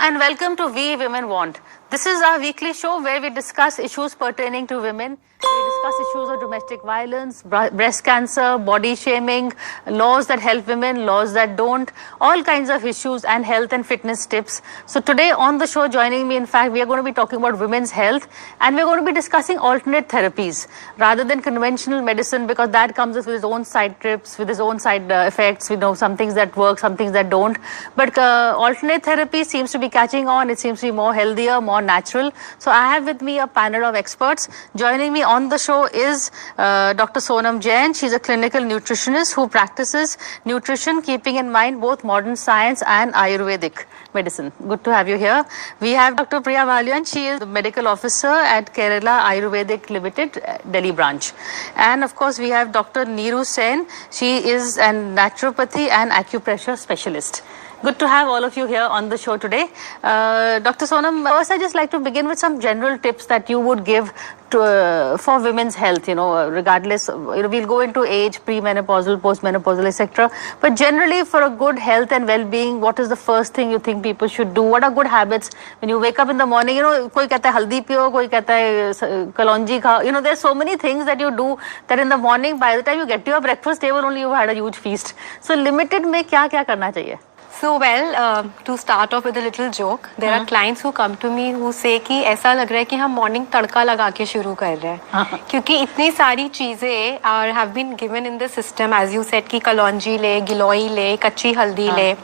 and welcome to We Women Want. This is our weekly show where we discuss issues pertaining to women. We discuss issues of domestic violence, breast cancer, body shaming, laws that help women, laws that don't, all kinds of issues and health and fitness tips. So today on the show, joining me, in fact, we are going to be talking about women's health, and we're going to be discussing alternate therapies rather than conventional medicine, because that comes with its own side trips, with its own side effects. We know some things that work, some things that don't. But alternate therapy seems to be catching on. It seems to be more healthier, more natural. So I have with me a panel of experts. Joining me on the show is Dr. Sonam Jain. She's a clinical nutritionist who practices nutrition, keeping in mind both modern science and Ayurvedic medicine. Good to have you here. We have Dr. Priya Valian. She is the medical officer at Kerala Ayurvedic Limited, Delhi branch. And of course, we have Dr. Neeru Sen. She is a naturopathy and acupressure specialist. Good to have all of you here on the show today. Dr. Sonam, first I'd just like to begin with some general tips that you would give to, for women's health, regardless, we'll go into age, premenopausal, postmenopausal, etc. But generally, for a good health and well-being, what is the first thing you think people should do? What are good habits when you wake up in the morning? Koi kehta hai haldi piyo, koi kehta hai kalonji khao. There's so many things that you do that in the morning, by the time you get to your breakfast table, only you've had a huge feast. So limited mein kya karna chahiye? So well, to start off with a little joke, there are clients who come to me who say कि ऐसा लग रहा है कि हम morning तड़का लगा के शुरू कर रहे हैं, क्योंकि इतनी सारी चीजें have been given in the system, as you said कि कलौंजी ले, गिलोई ले, कच्ची हल्दी ले.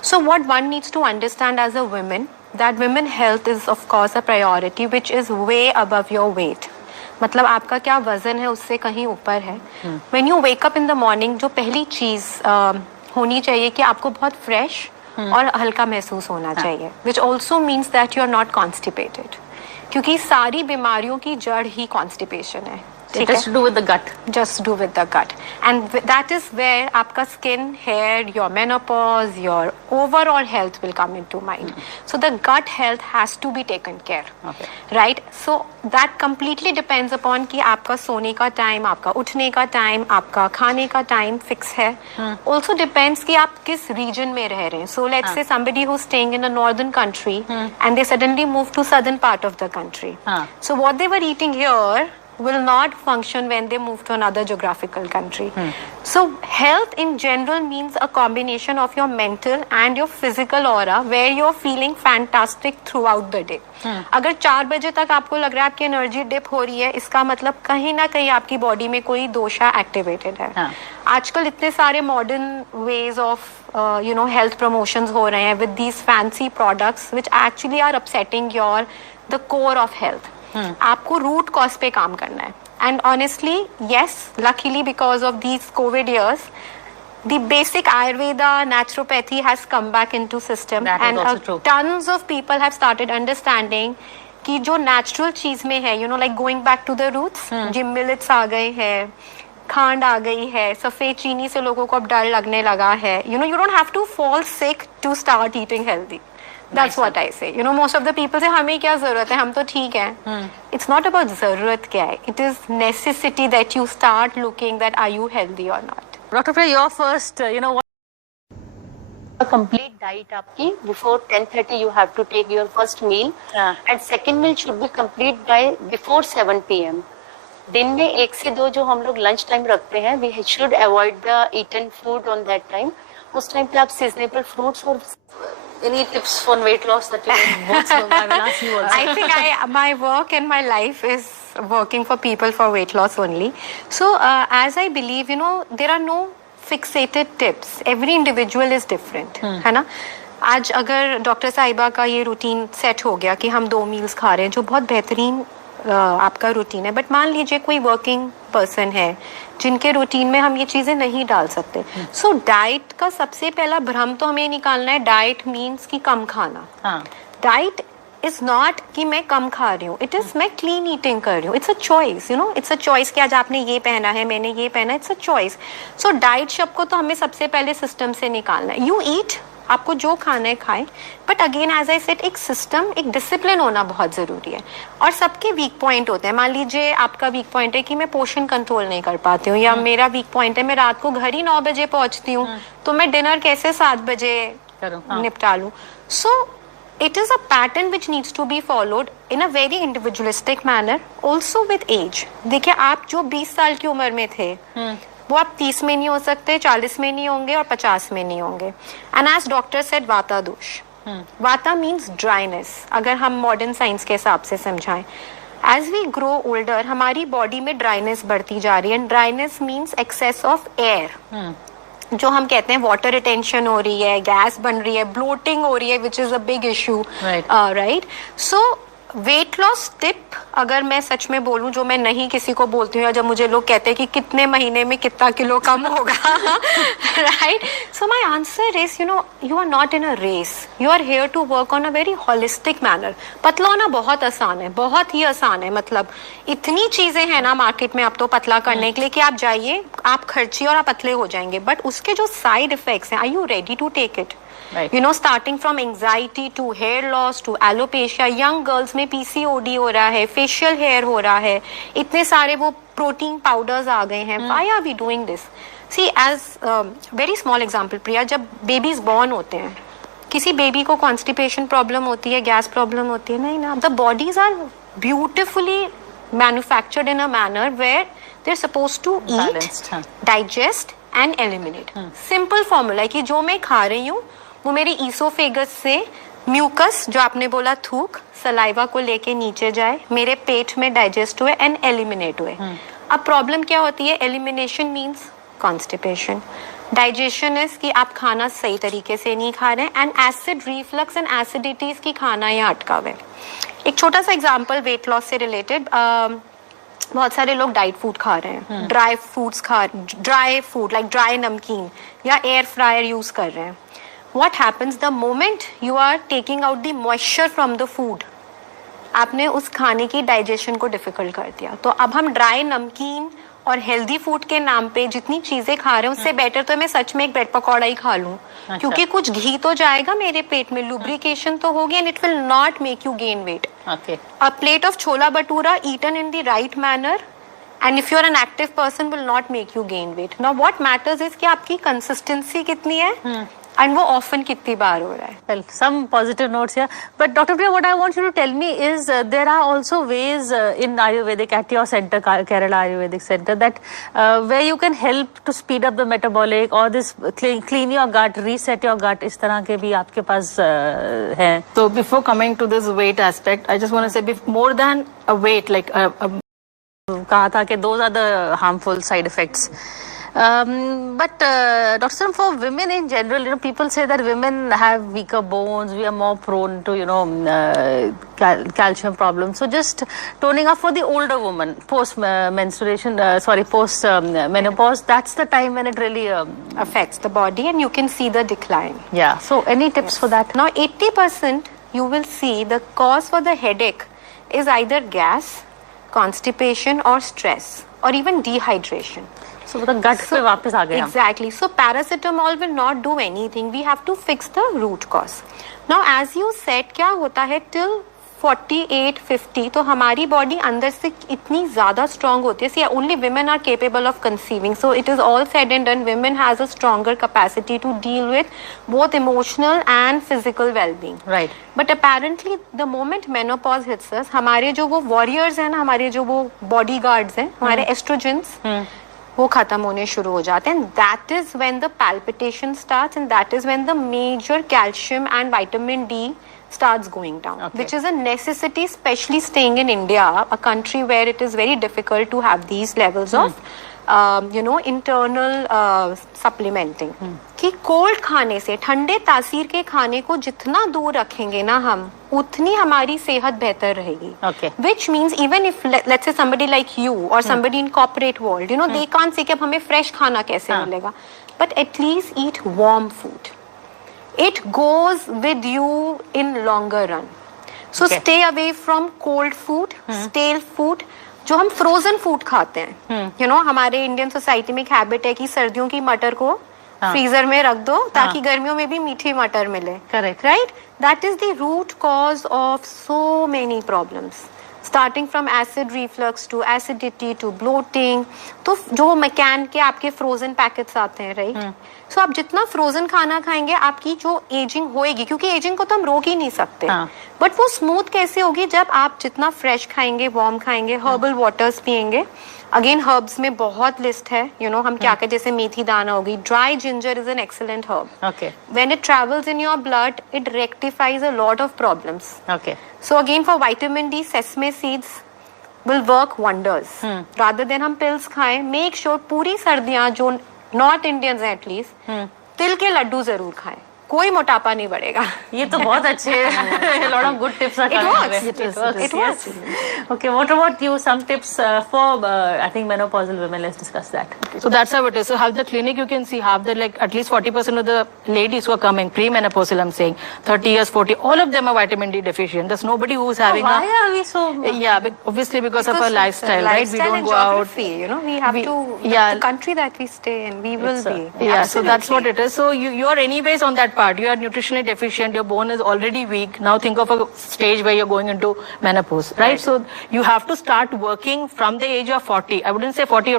So what one needs to understand as a woman, that women health is of course a priority which is way above your weight. मतलब आपका क्या वजन है उससे कहीं ऊपर है. When you wake up in the morning, जो पहली चीज होनी चाहिए कि आपको बहुत फ्रेश और हल्का महसूस होना चाहिए, which also means that you are not constipated, क्योंकि सारी बीमारियों की जड़ ही constipation है. Just to do with the gut. Just do with the gut. And that is where आपका skin, hair, your menopause, your overall health will come into mind. So the gut health has to be taken care. Okay. Right? So that completely depends upon कि आपका सोने का time, आपका उठने का time, आपका खाने का time fix है. Also depends कि आप किस region में रह रहे हैं. So let's say somebody who's staying in a northern country and they suddenly move to southern part of the country. So what they were eating here will not function when they move to another geographical country. So health in general means a combination of your mental and your physical aura where you're feeling fantastic throughout the day. अगर 4 बजे तक आपको लग रहा है आपकी energy dip हो रही है, इसका मतलब कहीं ना कहीं आपकी बॉडी में कोई दोषा एक्टिवेटेड है. आजकल इतने सारे modern ways of health promotions हो रहे हैं with these fancy products which actually are upsetting your the core of health. आपको रूट कॉज पे काम करना है. And honestly yes, luckily because of these Covid years the basic Ayurveda naturopathy has come back into system, and tons of people have started understanding कि जो natural चीज में है, like going back to the roots, जिम millets आ गए हैं, खांड आ गई है, सफेद चीनी से लोगों को अब डर लगने लगा है. You don't have to fall sick to start eating healthy. That's what I say. Most of the people say हमें क्या जरूरत है, हम तो ठीक हैं. It's not about जरूरत क्या है. It is necessity that you start looking that are you healthy or not. Dr. Priya, your first, what a complete diet आपकी before 10:30 you have to take your first meal, and second meal should be complete by before 7 p.m. दिन में 1 से 2 जो हम लोग lunch time रखते हैं, we should avoid the eaten food on that time. उस टाइम पे आप seasonable fruits और any tips for weight loss that you both ask you also? I think my work and my life is working for people for weight loss only. So as I believe, there are no fixated tips. Every individual is different, है ना. आज अगर doctor साहिबा का ये routine set हो गया कि हम 2 मील्स खा रहे हैं, जो बहुत बेहतरीन आपका रूटीन है, बट मान लीजिए कोई वर्किंग पर्सन है जिनके रूटीन में हम ये चीजें नहीं डाल सकते. सो डाइट का सबसे पहला भ्रम तो हमें निकालना है. डाइट मीन्स कि कम खाना. डाइट इज नॉट कि मैं कम खा रही हूँ, इट इज मैं क्लीन ईटिंग कर रही हूँ. It's a choice, it's a choice कि आज आपने ये पहना है, मैंने ये पहना है. It's a choice. So diet शब्द को तो हमें सबसे पहले सिस्टम से निकालना है. यू ईट, आपको जो खाना है खाएं, but again as I said, एक सिस्टम, एक डिसिप्लिन होना बहुत ज़रूरी है. और सबके वीक पॉइंट होते हैं. मान लीजिए आपका वीक पॉइंट है कि मैं पोषण कंट्रोल नहीं कर पाती हूँ, या मेरा वीक पॉइंट है मैं रात को घर ही 9 बजे पहुँचती हूँ, तो मैं डिनर कैसे 7 बजे निपटा लूँ. सो it is a pattern which needs to be followed in a very individualistic manner, also with age. देखिए आप जो 20 साल की उम्र में थे वो आप 30 में नहीं हो सकते, 40 में नहीं होंगे और 50 में नहीं होंगे. And as doctor said, वाता दोष. वाता मीन्स ड्राइनेस, अगर हम मॉडर्न साइंस के हिसाब से समझाएं. एज वी ग्रो ओल्डर हमारी बॉडी में ड्राइनेस बढ़ती जा रही है. And dryness means excess of air, जो हम कहते हैं वाटर रिटेंशन हो रही है, गैस बन रही है, ब्लोटिंग हो रही है, which is a big issue. Right. So weight loss tip अगर मैं सच में बोलूं, जो मैं नहीं किसी को बोलती हूँ, या जब मुझे लोग कहते हैं कि कितने महीने में कितना किलो कम होगा, right. So my answer is, you are not in a race, you are here to work on a very holistic manner. पतला होना बहुत आसान है, बहुत ही आसान है. मतलब इतनी चीजें हैं ना मार्केट में अब तो पतला करने के लिए कि आप जाइए, आप खर्चिए और आप पतले हो जाएंगे. बट उसके जो साइड इफेक्ट्स हैं, are you ready to take it? Right. Starting from anxiety to hair loss to alopecia, young girls में PCOD हो रहा है, facial hair हो रहा है, इतने सारे वो protein powders आ गए हैं. Why are we doing this? See, as very small example, प्रिया, जब babies born होते हैं, किसी baby को constipation problem होती है, gas problem होती है? नहीं ना. The bodies are beautifully manufactured in a manner where they're supposed to eat, digest and eliminate. Simple formula है कि जो मैं खा रही हूँ वो मेरे ईसोफेगस से म्यूकस, जो आपने बोला थूक, सलाइवा को लेके नीचे जाए, मेरे पेट में डाइजेस्ट हुए एंड एलिमिनेट हुए. अब प्रॉब्लम क्या होती है? Elimination means constipation. Digestion is कि आप खाना सही तरीके से नहीं खा रहे हैं. And acid reflux and acidities की खाना यहाँ अटका हुआ है. एक छोटा सा एग्जाम्पल वेट लॉस से रिलेटेड. बहुत सारे लोग डाइट फूड खा रहे हैं, ड्राई फूड लाइक ड्राई नमकीन या एयर फ्रायर यूज कर रहे हैं. What happens the moment you are taking out the moisture from the food? आपने उस खाने की डाइजेशन को डिफिकल्ट कर दिया. तो अब हम ड्राई नमकीन और हेल्दी फूड के नाम पे जितनी चीजें खा रहे हैं उससे बेटर तो मैं सच में एक ब्रेड पकौड़ा ही खा लूं. क्योंकि कुछ घी तो जाएगा मेरे पेट में, लुब्रिकेशन तो होगी, and it will not make you gain weight. A plate of chola bhatura eaten in the right manner and if you are an active person will not make you gain weight. Now what matters is कि आपकी consistency कितनी है and वो often कितनी बार हो रहा है. Well, some positive notes here. But Dr. Priya, what I want you to tell me is there are also ways in Ayurvedic, at your center, Kerala Ayurvedic Center, that where you can help to speed up the metabolic or this clean your gut, reset your gut. इस तरह के भी आपके पास हैं. So before coming to this weight aspect, I just want to say more than a weight, like कहा था कि those are the harmful side effects. But Dr. for women in general, people say that women have weaker bones, we are more prone to, calcium problems. So just toning up for the older woman, post menopause, that's the time when it really affects the body and you can see the decline. Yeah. So any tips for that? Now 80% you will see the cause for the headache is either gas, constipation or stress or even dehydration. So the gut पे वापस आ गए. Exactly. So paracetamol will not do anything. We have to fix the root cause. Now as you said, क्या होता है till 48-50 तो हमारी body अंदर से इतनी ज्यादा स्ट्रांग होती है. See, only women are capable of conceiving. So it is all said and done. Women has a stronger capacity to deal with both emotional and physical well-being. Right. But apparently the moment menopause hits us, हमारे जो वो warriors हैं ना, हमारे जो वो bodyguards हैं, हमारे estrogens, वो खत्म होने शुरू हो जाते हैं. That is when the palpitation starts and that is when the major calcium and vitamin D starts going down, which is a necessity, especially staying in India, a country where it is very difficult to have these levels of internal supplementing. कि cold खाने से, ठंडे तासीर के खाने को जितना दूर रखेंगे ना हम, उतनी हमारी सेहत बेहतर रहेगी. Which means even if let's say somebody like you or somebody in corporate world, they can't say कि अब हमें fresh खाना कैसे मिलेगा, but at least eat warm food. It goes with you in longer run. So stay away from cold food, stale food. जो हम frozen food खाते हैं, हमारे इंडियन सोसाइटी में एक हैबिट है कि सर्दियों की मटर को फ्रीजर में रख दो ताकि गर्मियों में भी मीठी मटर मिले. Correct. Right. That is the root cause of so many problems, starting from acid reflux to acidity to bloating. तो जो मैकैन के आपके फ्रोजन पैकेट्स आते हैं, राइट, सो आप जितना फ्रोजन खाना खाएंगे आपकी जो एजिंग होएगी, क्योंकि एजिंग को तो हम रोक ही नहीं सकते, हाँ. बट वो स्मूथ कैसे होगी जब आप जितना फ्रेश खाएंगे, वार्म खाएंगे, हर्बल वाटर्स पिएंगे. अगेन हर्ब्स में बहुत लिस्ट है, हम क्या क्या, जैसे मेथी दाना होगी, dry ginger is an excellent herb. Okay. When it travels in your blood, it rectifies a lot of problems. Okay. So again for vitamin D, sesame seeds will work wonders. Rather than हम pills खाएं, make sure पूरी सर्दियाँ जो north Indians हैं at least तिल के लड्डू जरूर खाएं, कोई मोटापा नहीं बढ़ेगा. ये तो बहुत अच्छे lot of good tips are coming works. away. It works. Yes. Okay, what about you? Some tips for I think menopausal women. Let's discuss that. So that's how it is. So half the clinic you can see, half the at least 40% of the ladies who are coming premenopausal, I'm saying 30 years, 40, all of them are vitamin D deficient. There's nobody who's having Why are we so? Yeah, obviously because of our lifestyle, right? We don't and go out. geography, we have to, yeah. the country that we stay in, we will be. Yeah, so that's what it is. So you're anyways on that part. You are nutritionally deficient. Your bone is already weak. Now think of a stage where you're going into menopause, right? So you have to start working from the age of 40. I wouldn't say 40 or